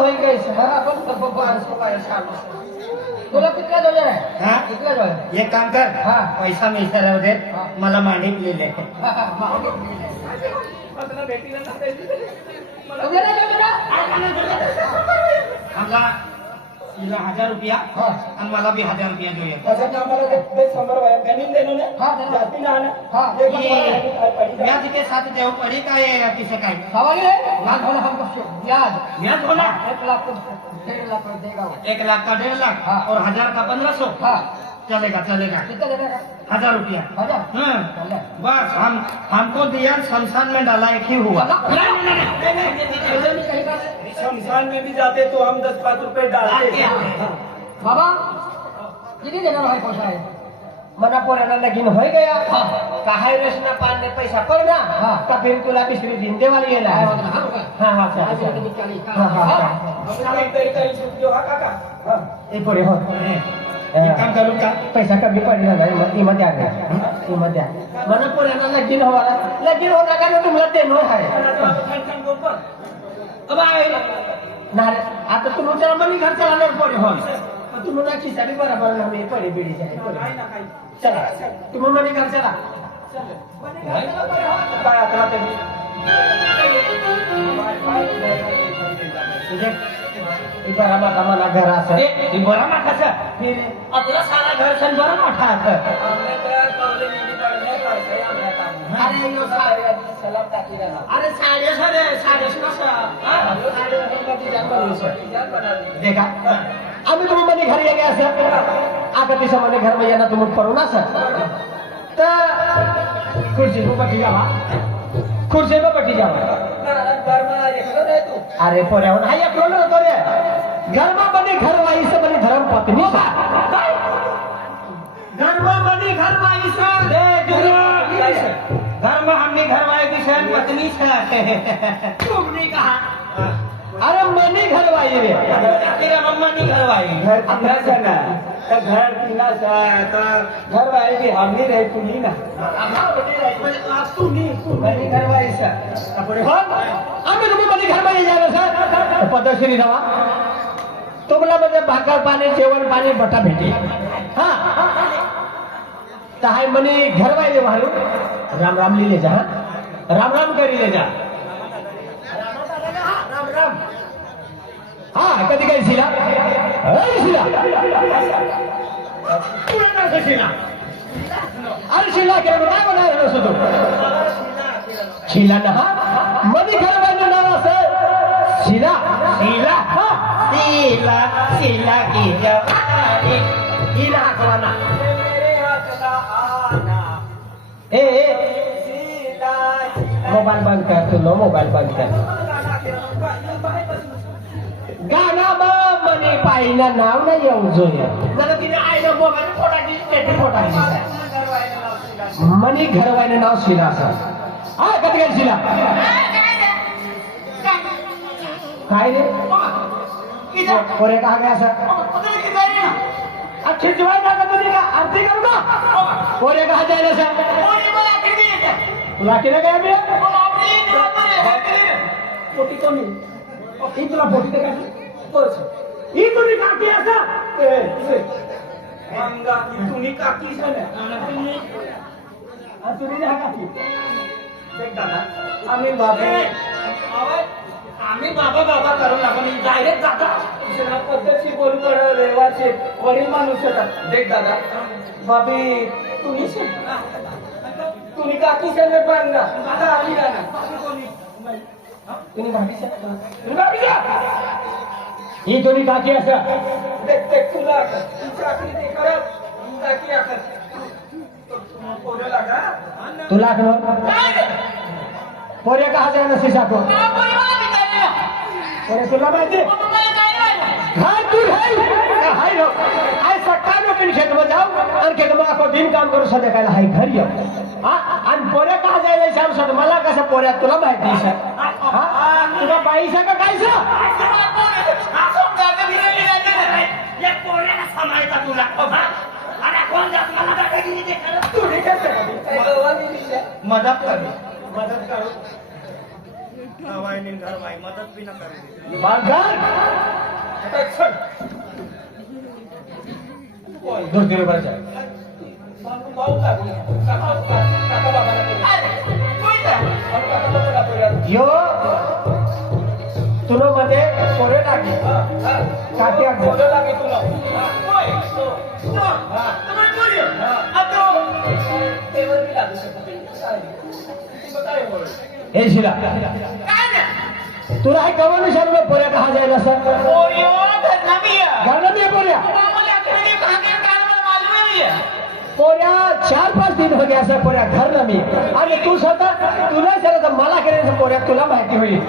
होईल काय आपण तुला कितल्या जोड्या आहे हा कितल्या जोड्या एक काम कर हा पैसा मिळता राहू दे मला मांडी लिहिले आमला तिला 1000 रुपया आणि मला भी 1000 रुपया જોઈએ मैं जिथे साथ देव पड़ी काय किसे काय सवाल है लाख होना हमको ब्याज ब्याज होना 1 लाख 1.5 लाख देगा 1 लाख का 1.5 लाख और 1000 का 1500 हाँ चलेगा चलेगा कितना देगा 1000 रुपया 1000 बस हमको दिया शमशान में डाला एक ही हुआ शमशान में भी जाते तो हम 10-5 रुपए डालते बाबा किती देणार आहे पैसा आहे मना पोराला लगीन होय गया काय रेशना पाने पैसा पड़ ना का फिर तुला बिस्किट दिन दे वाली है हां हां हां एक पोरे हो एक काम करू का पैसा कमी पडला नाही मध्ये आले मध्ये मना पोराला लगीन होवाला लगीन होणार का तुम्हाला ते नो आहे ना आता तुमच्या मनी घर चालणार पोरे हो तुम्हाला खिसाडी बरोबर ना मी पडे बिडी चला तुम्ही मनी घर चला काय आता बरा माका मला घर असं बरा माठाचं फिर आपला सारा घर सन बरा माठा अरे यो सलाम टाकी अरे साडे देखा आम्ही तुम्ही मध्ये घरी गेले असं आता तिच्या मध्ये घर मध्ये येणार तुम्ही पडून असं तर खुर्ची पट्टी जावा खुर्ची पट्टी जावा अरे पोऱ्यावर हा एक रोल होतो रे गर्भामध्ये घर वाईस बने धर्म पत्नी गर्भामध्ये घर वाईस धर्म हमने घर वाई विषय पत्नी तुमने कहा अरे मनी घर वाई रे तेरा मम्मा नहीं घर वाई घर पीना जाना घर पीना घर वाले भी हम नहीं रहे तू नहीं ना मनी घर वाई सर पुढे हो आम्ही तुम्ही मनी घर वाई जाणार सर पद्धतशीर जावा तुम्हाला म्हणजे भाकर पाणी जेवण पाणी बटा भेटे हा तर मनी घर वाई वालू राम राम लिहिले जा राम राम करी ले जा हा कधी काही शिला शिला अरे शिला काय म्हणाय तू शिला ना हा मध्ये घर बांधलं नाव असं शिला शिला शीला शीला की जवानी शिला हाकवाना ए मोबाईल बंद कर तू नो मोबाईल बंद कर गाना मनी पाहिला नाव नाही येऊ जोया जरा तिने आईला मोबाईल फोटाची पेटी फोटाची मनी घरवाईने नाव शिला असं हा कधी काय शिला काय रे पोरे कहा गया सर अच्छी दिवाई ना कर का आरती करू का पोरे कहा जाएगा सर तुला किने गया मी पोटी कमी ही तुला पोटी दे का ही तुम्ही काकी असा तुम्ही काकी तुम्ही नाही काकी देख दादा आम्ही बाबा आम्ही बाबा बाबा करू लागून डायरेक्ट जाता पद्धतशी बोलू पड रेवाचे वडील माणूस होता देख दादा बाबी तुम्ही काकी सगळे बांधा दादा आली का ना तुम्ही भाभी ही तुम्ही काकी असं देख देख तुला चाकरी ते करत काकी आखत पोरे लागा तुला पोरे कहा जाए ना शीशा को पोरे तुला माहिती घर तू हाय रो आय सकाळ में पिन खेत में जाओ और खेत में आपको दिन काम करू सध्या काय हाय घरी येऊ हा आणि पोरे कहा जायला श्याम सर मला कसं पोऱ्या तुला माहिती सर हा तुला बाईसा का काय सर मदत करू मदत करू मदत भी ना करू काय चल. कोण? 2 किलोमीटरचा मग भाऊ काय बोलला? काका बाबाला बोलला. काका बाबाला बोलला. यो तुला मध्ये पोरे टाकी काठी अगदी बोलू लागे तुला. तेवर बी लागू शकत नाही. काय बोल? हे शिला तुला हे कवर विचार पोऱ्या कहा जायला सर घरला मी पोऱ्या पोऱ्या 4-5 दिन हो गया सर पोऱ्या घरला मी आणि तू स्वतः तुला जरा तर मला केल्याचं पोऱ्या तुला माहिती होईल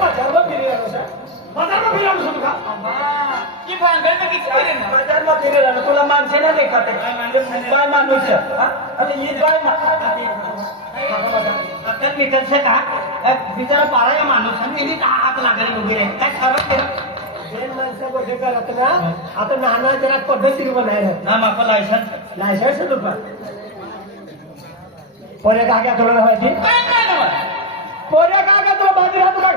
बाजारला फिरायला सर. बाजारला फिरायला सुरू का? बाजारला फिरायला तुला माणसे ना देखत बाय माणूस आता ही बाय बिचारा पारा या माणूस हात लागले वगैरे काय खरं दोन माणसं गोष्टी करत ना आता नाना जरा पद्धतशीर बनायला ना माका लायसन्स लायसन्स तुला पोऱ्या का क्या तुला माहिती पोऱ्या का क्या तुला बाजू राहतो का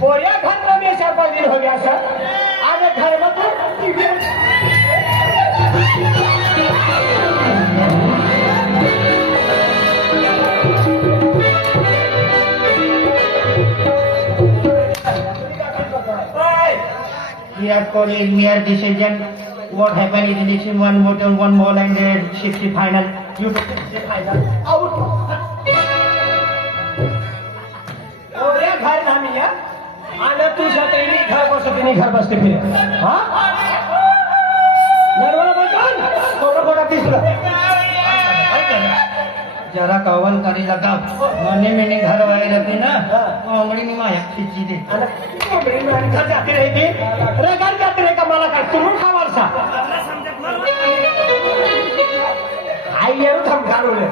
पोरिया घर में 4-5 दिन हो गया सर आज घर में We are calling mere decision. What happened is election 1 vote on 1 ball and 60 final. You out पोरिया घर नामी या आणि तू स्वतःनी घर बसते फिरे हा नरवला बघून थोडा दिसला जरा कवल करी लगा मने मैंने घर वाले लगते ना अंगड़ी में माया खींची दे घर जाते रहेगी घर जाते रहेगा मला काय तुम्ही खा वारसा आई येऊ थांब घालवले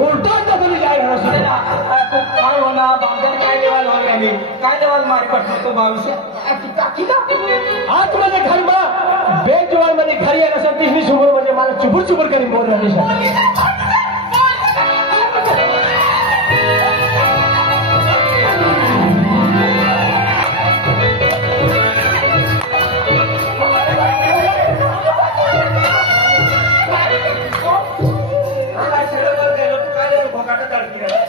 उलटा तुम्ही जायला काय होणार बांधर काय लेवल हो गया मी काय लेवल मारी पडतो तो भविष्य आज माझ्या घर में बेजवान मध्ये घरी येणं सर 20 सुपर म्हणजे मला चुबूर करी बोल रही सर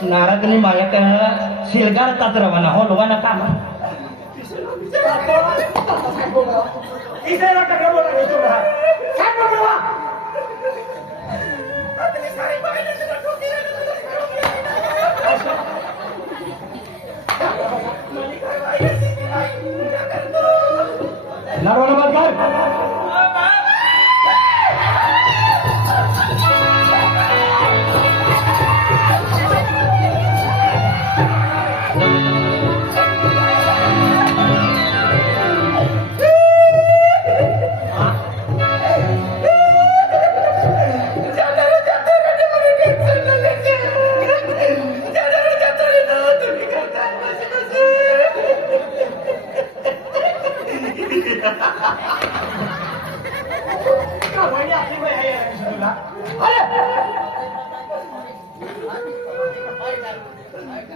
नारदनी माया कहना सिलगार तात रवाना हो लोगाना काम इसे ना कर बोल रही तुम क्या बोल रहा नरवाना बात कर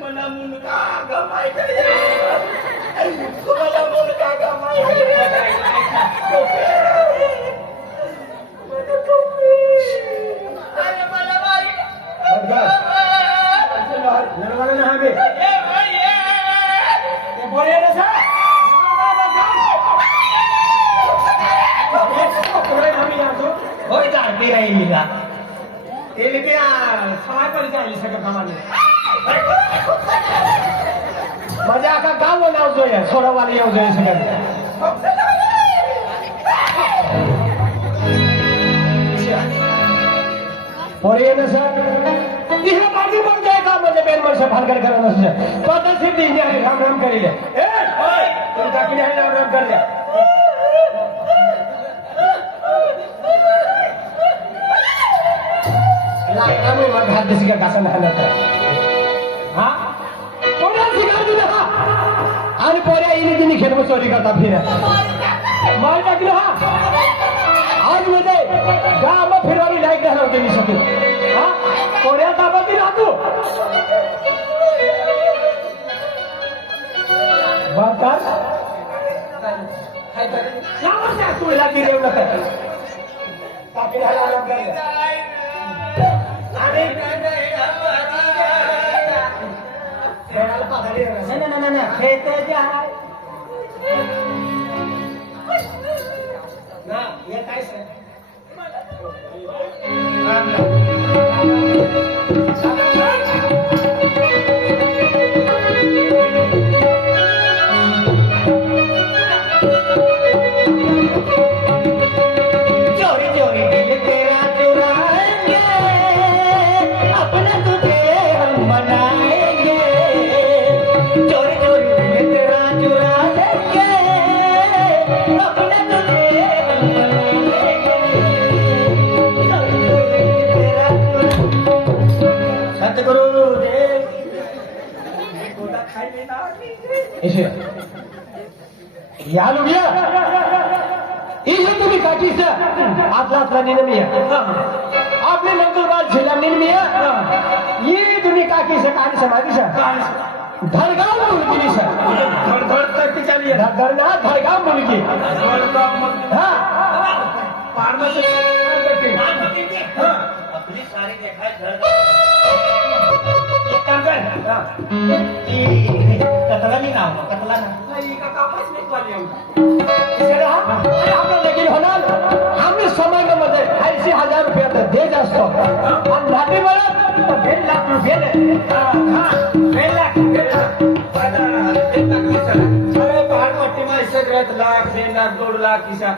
मला मुलगा गमाय तुम्हाला मुलगा गमाय मला बाई नरवाना ना हमें ये बोले ना सर होय जाणती राहिली का ये लेके समाज पर जायला सगळं कामाने माझ्या आका गाव नाव जोया सोडावाला येऊ जोया सगळ्यांना भानगड करा नसतं पद्धतशीर दिंडी आहे राम राम करीले ए होय तू काकी आहे राम राम कर द्या लागला मी मग हात दिसी का कासा नाही हा कोणा शिकार दिला हा आणि पोऱ्या इनी तिने खेळ चोरी करता फिरा मार टाकलं हा आज मध्ये गाव फिरवावी लायक झाला होते मी शकू हा कोऱ्या ताबाती राहतो बाकार तुला गिरेव नका काकी आराम कर नाही हे तर जे आहे ना हे काय सर चोरी चोरी दिल तेरा चुराएंगे अपना तुझे हम बनाएंगे चोरी चोरी दिल तेरा चुरा लेंगे अपना तुझे हम बनाएंगे चोरी चोरी दिल तेरा चुरा सतगुरु देव ऐसे या लुगिया इसे तुम्ही काकीचा आतला आतला निनमिया आपले नंदुरबार जिल्हा निनमिया ये तुम्ही काकीचा कानी समाधीचा धडगाव मुलगी सर धडधड तर ती चालली आहे. धडना धडगाव मुलगी हा अपनी सारी देखा कतला नहीं नाम कतला ना लेकिन होणार आम्ही समाजामध्ये 80,000 रुपये आता दे जास्त आणि लाठी म्हणत 1.5 लाख रुपये सगळ्यात लाख 1.5 लाख 2 लाख किसा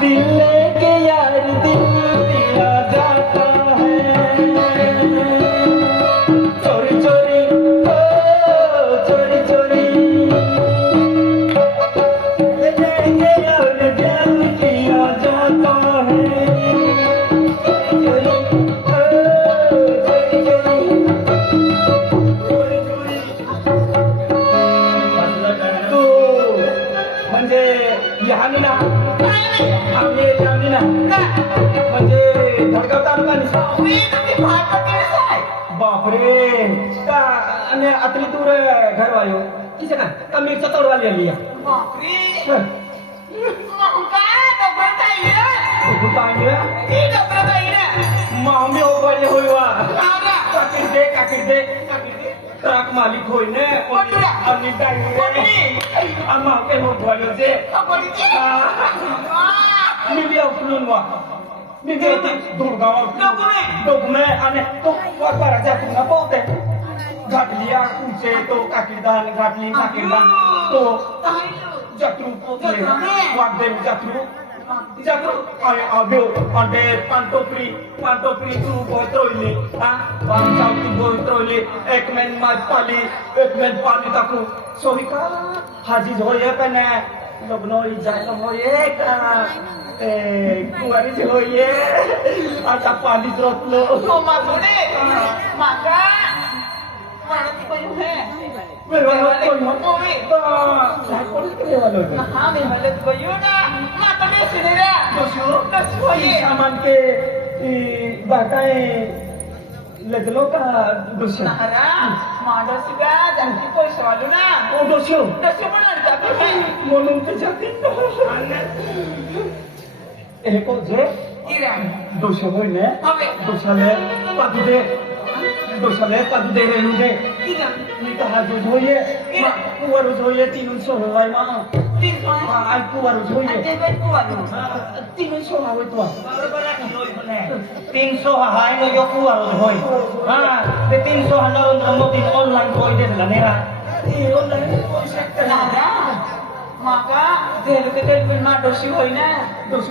दिल के यार दिल दिया जाता है चोरी चोरी ओ चोरी चोरी दिल के यार दिल दिया जाता है चोरी चोरी चोरी तू म्हणजे लहान ना आम्ही लहान ना म्हणजे धडगाव तालुका बापरे का आणि अतली दूर घर वायो किसे ना का मिरचा तोडवाली आली मामी ओबाले होय वा काकीर दे ट्रक मालिक होय ने आणि डायरे आम्हा के हो बोलो दे मी बी उचलून वा मी बी डोकमे आणि तो वापराच्या पुन्हा पोहते घातली उंचे तो काकीरदान घातली काकीरदान तो जत्रू पोहते वागदे जत्रू आणि अभ्यो आणि पांटोपरी तू बोयत्रोली वांचाव तू बोयत्रोली एक मेन माज पाली एक मेन पाली टाकू सोहिका हाजी होय पण लग्न जायला होय का कुवारीच होय आता पालीच रोतलो सामान के बाकाय लगलो का दुसरा म्हणून त्याच्यात एको जे दोष होय ने दोषाले पादू दे रेणू दे मी तो हा जो होय कुवार होय 300 होय मा आज कुवार होय 300 होय तो 300 हाय नो यो कुवार होय ते 300 हनर मोती ऑनलाइन होय देला नेरा ऑनलाइन पैसे माका ते लोक ते माडोशी होय ना दोष